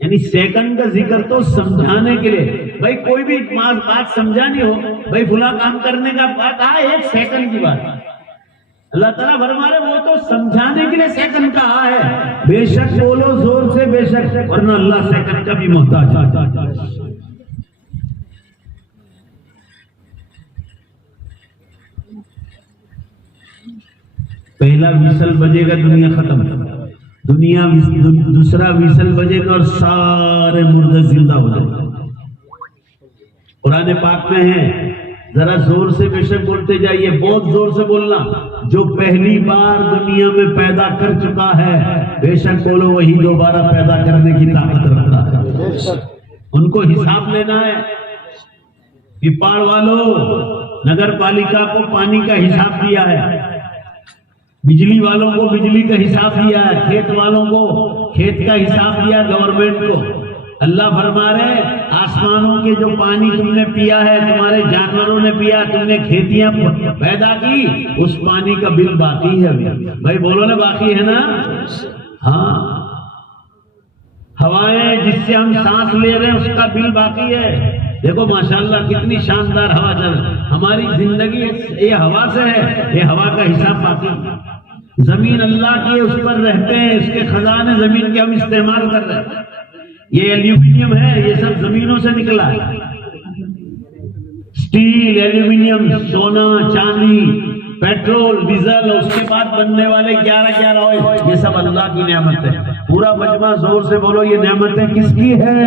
यानी सेकंड का जिक्र तो समझाने के लिए। भाई कोई भी बात समझानी हो, भाई फुला काम करने का बात, 1 सेकंड की बात अल्लाह ताला फरमा रहे, वो तो समझाने के लिए सेकंड कहा है। बेशक बोलो जोर से, बेशक, वरना अल्लाह सेकंड का भी मोहताज है। पहला विसल बजेगा, दुनिया खत्म, दुनिया दूसरा विसल बजेगा और सारे मुर्दे जिंदा हो जाएंगे। कुरान पाक में है, जरा जोर से बेशक बोलते जाइए, बहुत जोर से बोलना। जो पहली बार दुनिया में पैदा कर चुका है, बेशक बोलो वही दोबारा पैदा करने की ताकत रखता है। उनको हिसाब लेना है। पिपाड़ वालों, नगर पालिका को पानी का हिसाब दिया है, बिजली वालों को बिजली का हिसाब दिया है, खेत वालों को खेत का हिसाब दिया गवर्नमेंट को। अल्लाह फरमा रहे, आसमानों के जो पानी तुमने पिया है, तुम्हारे जानवरों ने पिया, तुमने खेतियां पैदा की, उस पानी का बिल बाकी है अभी। भाई बोलो ना, बाकी है ना? हाँ, हवाएं जिससे हम सांस ले रहे हैं उसका बिल बाकी है। देखो माशाल्लाह कितनी शानदार हवा चल, हमारी जिंदगी ये हवा से है, ये हवा का हिसाब बाकी। जमीन अल्लाह की, उस पर रहते हैं, इसके खजाने जमीन के हम इस्तेमाल कर रहे हैं। ये एल्यूमिनियम है, ये सब जमीनों से निकला है। स्टील, एल्यूमिनियम, सोना, चांदी, पेट्रोल, डीजल, उसके बाद बनने वाले 11 ऑयल, ये सब अल्लाह की नेमत है। पूरा मजमा जोर से बोलो, ये नेमतें किसकी है?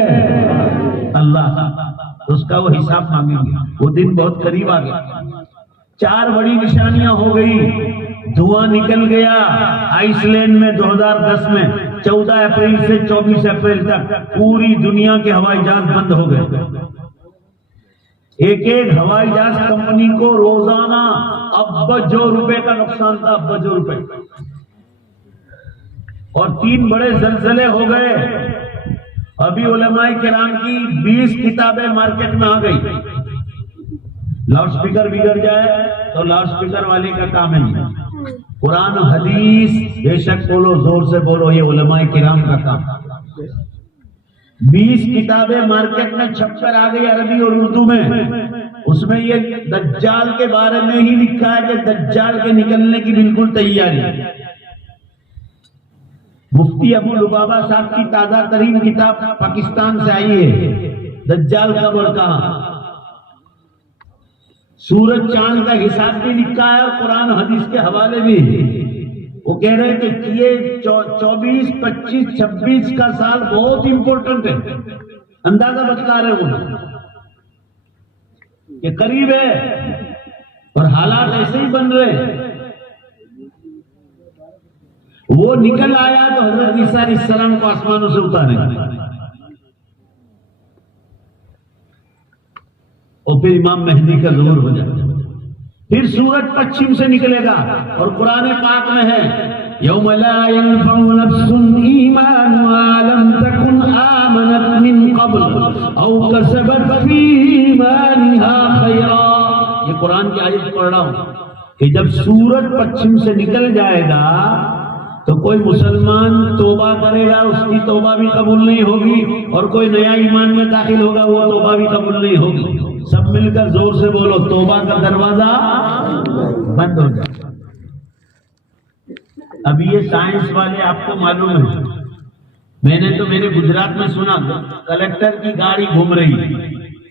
अल्लाह। उसका वो हिसाब मांगेंगे, वो दिन बहुत करीब आ गया। 4 बड़ी निशानियां हो गई। धुआं निकल गया आइसलैंड में 2010 में, 14 अप्रैल से 24 अप्रैल तक पूरी दुनिया के हवाई जहाज बंद हो गए। एक हवाई जहाज कंपनी को रोजाना अरबों रुपए का नुकसान था, अरबों रुपए। और 3 बड़े जलजले हो गए। अभी उलमाए किराम की 20 किताबें मार्केट में आ गई। लाउडस्पीकर बिगड़ जाए तो लाउडस्पीकर वाले का काम है। कुरान हदीस बेशक बोलो, जोर से बोलो, ये उलमाए किराम का काम। 20 किताबें मार्केट में छपकर आ गई अरबी और उर्दू में। उसमें ये दज्जाल के बारे में ही लिखा है कि दज्जाल के निकलने की बिल्कुल तैयारी है। मुफ्ती अबू लुबाबा साहब की ताजा तरीन किताब पाकिस्तान से आई है, दज्जाल कब और कहां। सूरज चांद का हिसाब भी लिखा है और कुरान हदीस के हवाले भी। वो कह रहे थे कि ये 24, 25, 26 का साल बहुत इंपॉर्टेंट है। अंदाजा बतला रहे वो कि करीब है और हालात ऐसे ही बन रहे। वो निकल आया तो हजरत ईसा अलैहिस्सलाम को आसमानों से उतारेंगे और फिर इमाम मेहदी का ज़ुहूर हो जाएगा। फिर सूरज पश्चिम से निकलेगा और कुरान पाक में है, यौम ला यनफउ नफ्सुन ईमानुहा लम तकुन आमनत मिन क़ब्ल औ कसबत फी ईमानिहा खैरा। ये कुरान की आयत पढ़ रहा हूं कि जब सूरज पश्चिम से निकल जाएगा तो कोई मुसलमान तौबा करेगा, उसकी तौबा भी कबूल नहीं होगी, और कोई नया ईमान में दाखिल होगा, वो तौबा भी कबूल नहीं होगी। सब मिलकर जोर से बोलो, तौबा का दरवाजा बंद हो जाए। अब ये साइंस वाले आपको मालूम है, मैंने तो मेरे गुजरात में सुना, कलेक्टर की गाड़ी घूम रही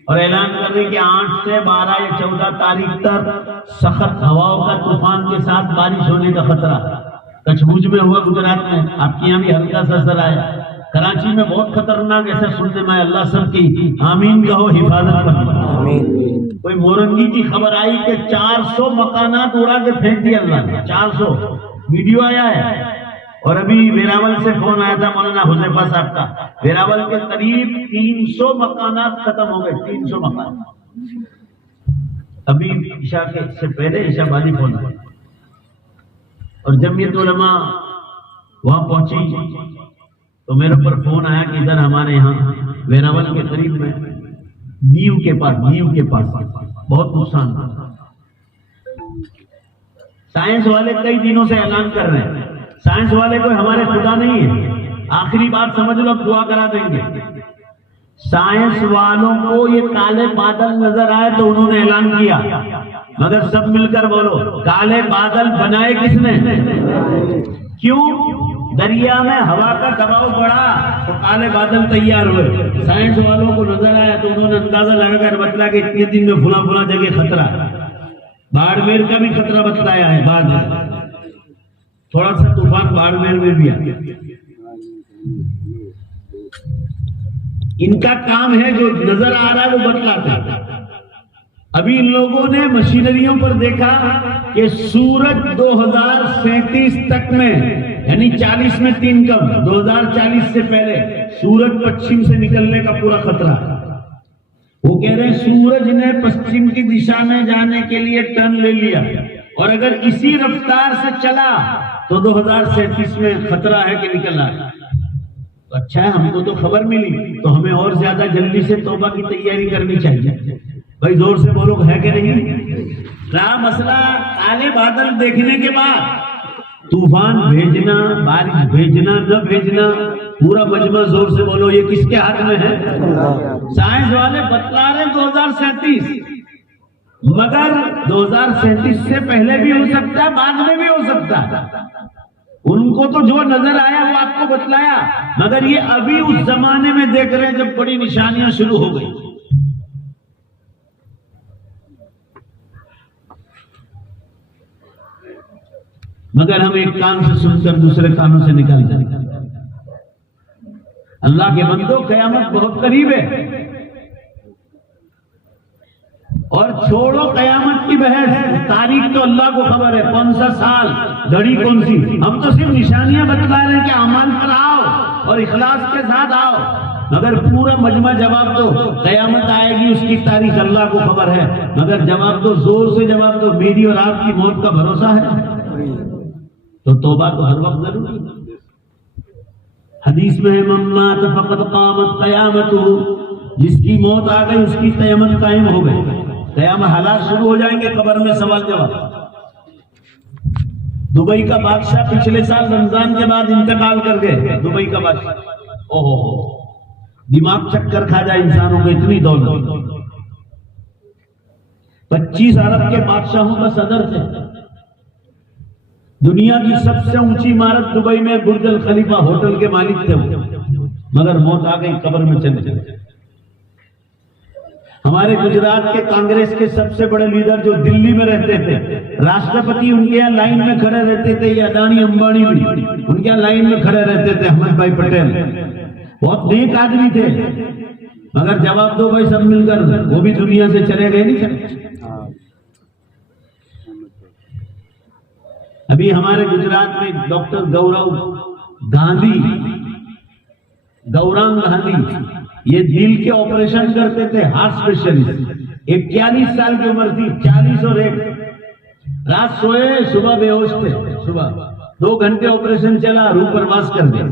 और ऐलान कर रही कि 8 से 12 या 14 तारीख तक सख्त हवाओं का तूफान के साथ बारिश होने का खतरा। कच्छभुज में हुआ गुजरात में, आपके यहाँ भी हल्का सा असर आया। कराची में बहुत खतरनाक ऐसा सुनने में, अल्लाह सबकी आमीन कहो, हिफाजत करो। कोई मोरंगी की खबर आई कि 400 मकानात उड़ा के फेंक दिया अल्लाह ने, 400 वीडियो आया है। और अभी वेरावल से फोन आया था मौलाना हुजैफा साहब का, वेरावल के करीब 300 मकानात खत्म हो गए, 300 मकान। अभी ईशा के से पहले ईशा वाली फोन आया और जमीयत उलमा वहां पहुंची तो मेरे ऊपर फोन आया कि इधर हमारे यहाँ वेरावल के करीब में नीव के पास बहुत नुकसान था। साइंस वाले कई दिनों से ऐलान कर रहे हैं, साइंस वाले कोई हमारे खुदा नहीं है। आखिरी बात समझ लो, दुआ करा देंगे। साइंस वालों को ये काले बादल नजर आए तो उन्होंने ऐलान किया, मगर सब मिलकर बोलो, काले बादल बनाए किसने? क्यों? दरिया में हवा का दबाव बढ़ा तो काले बादल तैयार हुए। साइंस वालों को नजर आया तो उन्होंने अंदाजा लगाकर बतला कि इतने दिन में फुला जगह खतरा। बाड़मेर का भी खतरा बतलाया है बाद में। थोड़ा सा तूफान बाड़मेर में भी आ गया। इनका काम है जो नजर आ रहा है वो बतलाते हैं। अभी इन लोगों ने मशीनरियों पर देखा कि सूरज 2037 तक में, यानी 40 में 3 कम, 2040 से पहले सूरज पश्चिम से निकलने का पूरा खतरा है। वो कह रहे हैं सूरज ने पश्चिम की दिशा में जाने के लिए टर्न ले लिया और अगर इसी रफ्तार से चला तो 2037 में खतरा है कि निकलना है। तो अच्छा है, हमको तो खबर मिली, तो हमें और ज्यादा जल्दी से तौबा की तैयारी करनी चाहिए। भाई जोर से बोलो, है कि नहीं? रहा मसला काले बादल देखने के बाद तूफान भेजना, बारिश भेजना, न भेजना, पूरा मजमा जोर से बोलो ये किसके हाथ में है? साइंस वाले बतला रहे 2037, मगर 2037 से पहले भी हो सकता है, बाद में भी हो सकता है। उनको तो जो नजर आया वो आपको बतलाया, मगर ये अभी उस जमाने में देख रहे हैं जब बड़ी निशानियां शुरू हो गई। मगर हम एक कान से सुनकर दूसरे कानों से निकाल जाते। अल्लाह के बंदो, कयामत बहुत करीब है। और छोड़ो कयामत की बहस, तारीख तो अल्लाह को खबर है, कौन सा साल, घड़ी कौन सी। हम तो सिर्फ निशानियां बतला रहे हैं कि अमान पर आओ और इखलास के साथ आओ, मगर पूरा मजमा जवाब दो। कयामत आएगी उसकी तारीख अल्लाह को खबर है, मगर जवाब दो, जोर से जवाब दो। मेरी और आपकी मौत का भरोसा है तो तौबा तो हर वक्त जरूरी है। हदीस में है मम्मात फकत कामत कयामतु, जिसकी मौत आ गई उसकी कयामत कायम हो गई। कयामत हालात शुरू हो जाएंगे, कब्र में सवाल जवाब। दुबई का बादशाह पिछले साल रमजान के बाद इंतकाल कर गए। दुबई का बादशाह, ओहो, दिमाग चक्कर खा जाए इंसानों को, इतनी दौलत। 25 अरब के बादशाहों का सदर थे। दुनिया की सबसे ऊंची इमारत दुबई में बुर्ज अल खलीफा होटल के मालिक थे वो, मगर मौत आ गई, कब्र में चले गए। हमारे गुजरात के कांग्रेस के सबसे बड़े लीडर जो दिल्ली में रहते थे, राष्ट्रपति उनके यहाँ लाइन में खड़े रहते थे, ये अदानी अंबानी भी उनके यहाँ लाइन में खड़े रहते थे। अहमद भाई पटेल बहुत नेक आदमी थे, मगर जवाब दो भाई सब मिलकर, वो भी दुनिया से चले गए, नहीं चले। अभी हमारे गुजरात में डॉक्टर गौरांग गांधी, ये दिल के ऑपरेशन करते थे, हार्ट स्पेशलिस्ट। 41 साल की उम्र थी, 40 और 1, रात सोए, सुबह बेहोश थे। सुबह 2 घंटे ऑपरेशन चला, रूह परवास कर दिया।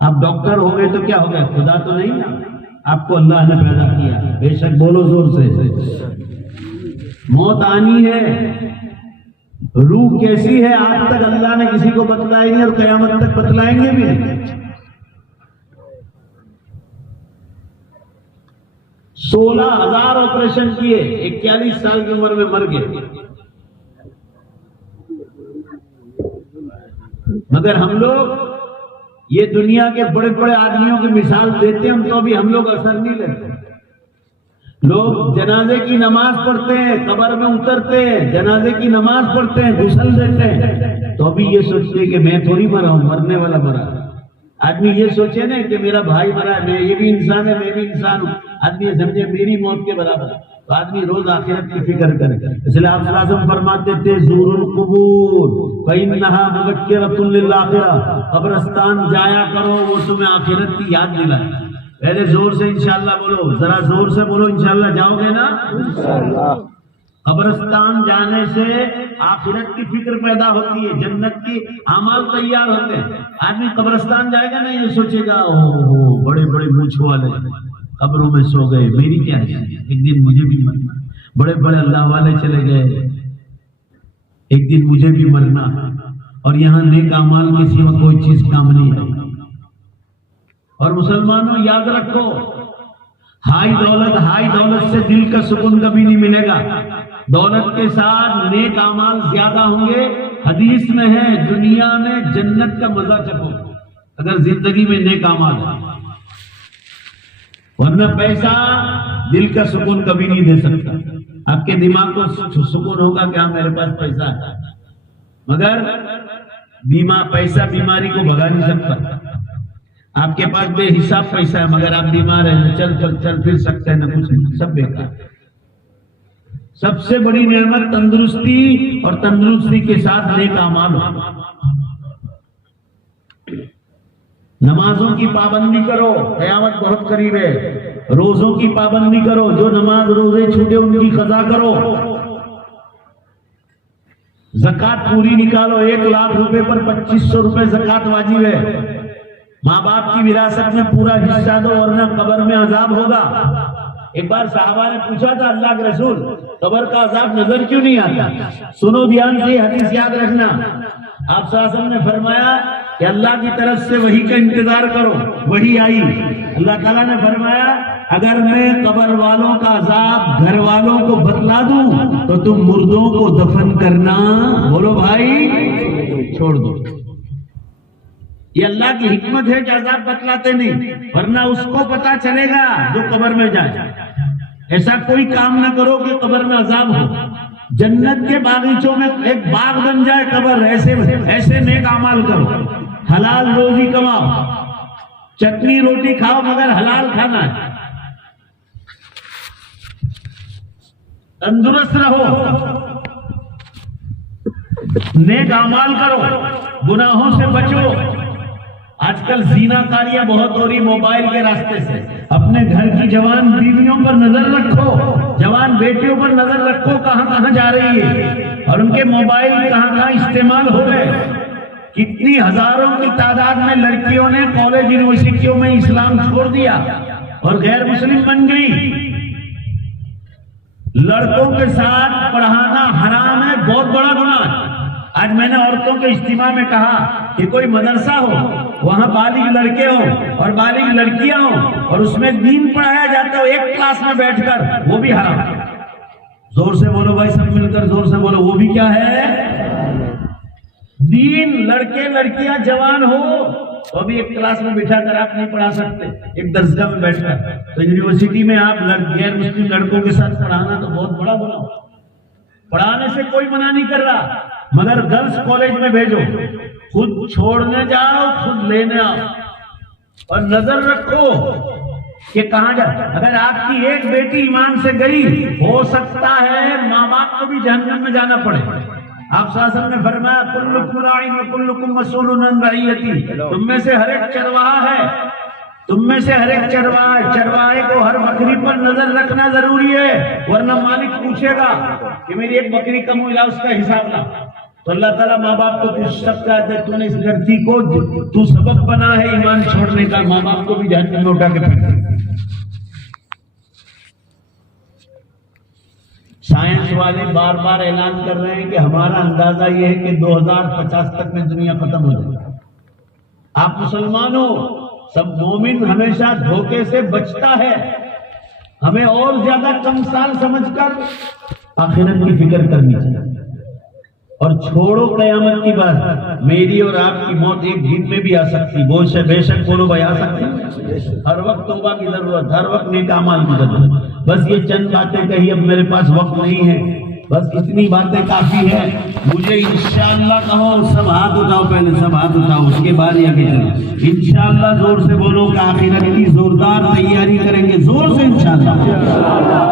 आप डॉक्टर हो गए तो क्या हो गया? खुदा तो नहीं ना, आपको अल्लाह ने पैदा किया। बेशक बोलो जोर से, मौत आनी है। रूह कैसी है आज तक अल्लाह ने किसी को बतलाई नहीं और कयामत तक बतलाएंगे भी नहीं। 16,000 ऑपरेशन किए, 41 साल की उम्र में मर गए। मगर हम लोग ये दुनिया के बड़े बड़े आदमियों की मिसाल देते हैं, तो भी हम लोग असर नहीं लेते। लोग जनाजे की नमाज पढ़ते हैं, कब्र में उतरते हैं, जनाजे की नमाज पढ़ते हैं, गुस्ल देते हैं, तो अभी ये सोचते हैं कि मैं थोड़ी मरा हूं, मरने वाला मरा। आदमी ये सोचे ना कि मेरा भाई मरा है, मैं ये भी इंसान है, मैं भी इंसान हूं। आदमी समझे मेरी मौत के बराबर, तो आदमी रोज आखिरत की फिक्र करे। इसलिए आप सल्लल्लाहु अलैहि वसल्लम फरमाते थे ज़ूरुल कुबूर फइन्नहा मुज़क्किरतुन लिल आखिरह, कब्रिस्तान जाया करो, वो तुम्हें आखिरत की याद दिलाए। पहले जोर से इंशाअल्लाह बोलो, जरा जोर से बोलो, इंशाअल्लाह जाओगे ना? इंशाअल्लाह। कब्रिस्तान जाने से आखिरत की फिक्र पैदा होती है, जन्नत की अमाल तैयार होते हैं। आदमी कब्रिस्तान जाएगा ना, ये सोचेगा ओहो बड़े बड़े मूंछ वाले कब्रों में सो गए, मेरी क्या है, एक दिन मुझे भी मरना। बड़े बड़े अल्लाह वाले चले गए, एक दिन मुझे भी मरना। और यहाँ नेक अमाल के सिवा कोई चीज काम नहीं है। और मुसलमानों याद रखो, हाई दौलत से दिल का सुकून कभी नहीं मिलेगा। दौलत के साथ नेक अमाल ज्यादा होंगे। हदीस में है दुनिया में जन्नत का मजा चखो अगर जिंदगी में नेक अमाल है, वरना पैसा दिल का सुकून कभी नहीं दे सकता। आपके दिमाग को सुकून होगा कि हाँ मेरे पास पैसा है, मगर बीमा पैसा बीमारी को भगा नहीं सकता। आपके पास बेहिसाब पैसा है मगर आप बीमार हैं, न चल फिर सकते हैं, न कुछ नहीं, सब बेकार। सबसे बड़ी नेमत तंदुरुस्ती और तंदुरुस्ती के साथ नेक अमाल हो। नमाजों की पाबंदी करो, क़यामत बहुत करीब है। रोजों की पाबंदी करो, जो नमाज रोजे छूटे उनकी कज़ा करो। ज़कात पूरी निकालो, 1 लाख रुपए पर 2500 रुपए ज़कात वाजिब है। माँ बाप की विरासत में पूरा हिस्सा दो वरना कब्र में अजाब होगा। एक बार साहबा ने पूछा था अल्लाह के रसूल, कब्र का अजाब नजर क्यों नहीं आता? सुनो ध्यान से, हदीस याद रखना। आप शासन ने फरमाया कि अल्लाह की तरफ से वही का इंतजार करो। वही आई, अल्लाह ताला ने फरमाया अगर मैं कब्र वालों का अजाब घर वालों को बतला दूं तो तुम मुर्दों को दफन करना, बोलो भाई, छोड़ दो। ये अल्लाह की हिकमत है कि अजाब बतलाते नहीं, वरना उसको पता चलेगा जो कब्र में जाए। ऐसा कोई काम ना करो कि कब्र में अजाब हो। जन्नत के बागीचों में एक बाग बन जाए कब्र, ऐसे नेक अमाल करो। हलाल रोजी कमाओ, चटनी रोटी खाओ मगर हलाल खाना है। तंदुरुस्त रहो, नेक अमाल करो, गुनाहों से बचो। आजकल ज़िनाकारियां बहुत हो रही मोबाइल के रास्ते से। अपने घर की जवान बीवियों पर नजर रखो, जवान बेटियों पर नजर रखो, कहां कहां जा रही है और उनके मोबाइल कहां कहां इस्तेमाल हो रहे। कितनी हजारों की तादाद में लड़कियों ने कॉलेज यूनिवर्सिटियों में इस्लाम छोड़ दिया और गैर मुस्लिम बन गई। लड़कों के साथ पढ़ाना हराम है, बहुत बड़ा गुनाह है। आज मैंने औरतों के इज्तिमा में कहा कि कोई मदरसा हो, वहां बालिग लड़के हो और बालिग लड़कियां हो और उसमें दीन पढ़ाया जाता हो एक क्लास में बैठकर, वो भी हराम है। जोर से बोलो भाई, सब मिलकर जोर से बोलो, वो भी क्या है? दीन। लड़के लड़कियां जवान हो तो भी एक क्लास में बिठा कर आप नहीं पढ़ा सकते, एक दरसगाह में बैठकर। तो यूनिवर्सिटी में आप गैर मुस्लिम लड़कों के साथ पढ़ाना तो बहुत बड़ा गुनाह। पढ़ाने से कोई मना नहीं कर रहा, मगर गर्ल्स कॉलेज में भेजो, खुद छोड़ने जाओ, खुद लेने आओ और नजर रखो कि कहां जा। अगर आपकी एक बेटी ईमान से गई, हो सकता है माँ बाप को भी जहन्नम में जाना पड़े। आप शासन में फरमाया कुल्लुकुम राइन व कुल्लुकुम मसऊलुन अन रइयती, तुम में से हर एक चरवाहा है, तुम में से हर एक चरवाहे को हर बकरी पर नजर रखना जरूरी है, वरना मालिक पूछेगा कि मेरी एक बकरी कम हुई, उसका हिसाब ला। तो अल्लाह ताला माँ बाप को पूछ सकता है, तूने इस लड़की को तू सबब बना है ईमान छोड़ने का, माँ बाप को भी जहन्नम में उठा के फेंक। साइंस वाले बार बार ऐलान कर रहे हैं कि हमारा अंदाजा यह है कि 2050 तक में दुनिया खत्म हो जाएगी। आप मुसलमानों, सब मोमिन हमेशा धोखे से बचता है। हमें और ज्यादा कम साल समझकर आखिरत की फिक्र करनी चाहिए। और छोड़ो कयामत की बात, मेरी और आपकी मौत एक दिन में भी आ सकती, बेशक बोलो भाई, आ सकती। हर वक्त तौबा की जरूरत, हर वक्त नेक अमाल की जरूरत। बस ये चंद बातें कही, अब मेरे पास वक्त नहीं है, बस इतनी बातें काफी है। मुझे इंशाअल्लाह कहो, सब हाथ उठाओ, पहले सब हाथ उठाओ, उसके बाद ये आगे चलो। इंशाअल्लाह जोर से बोलो कि आखिरत की जोरदार तैयारी करेंगे, जोर से इंशाअल्लाह।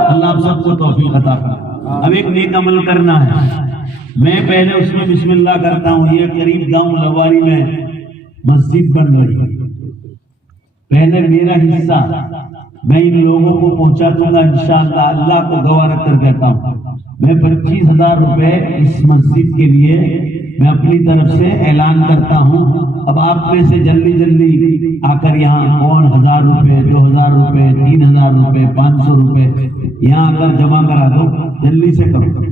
अल्लाह आप सबको तौफीक अता करे। अब एक नेक अमल करना है, मैं पहले उसमें बिस्मिल्लाह करता हूँ। ये करीब गांव लवारी में मस्जिद बन रही है, पहले मेरा हिस्सा मैं इन लोगों को पहुंचा दूंगा इंशाअल्लाह। अल्लाह को गवाह रख कर कहता हूँ, मैं 25,000 रुपए इस मस्जिद के लिए मैं अपनी तरफ से ऐलान करता हूँ। अब आप में से जल्दी जल्दी आकर यहाँ कौन 1000 रुपए, 2000 रुपए, 3000 रुपए, 500 रुपए यहाँ आकर जमा करा दो, जल्दी से करो।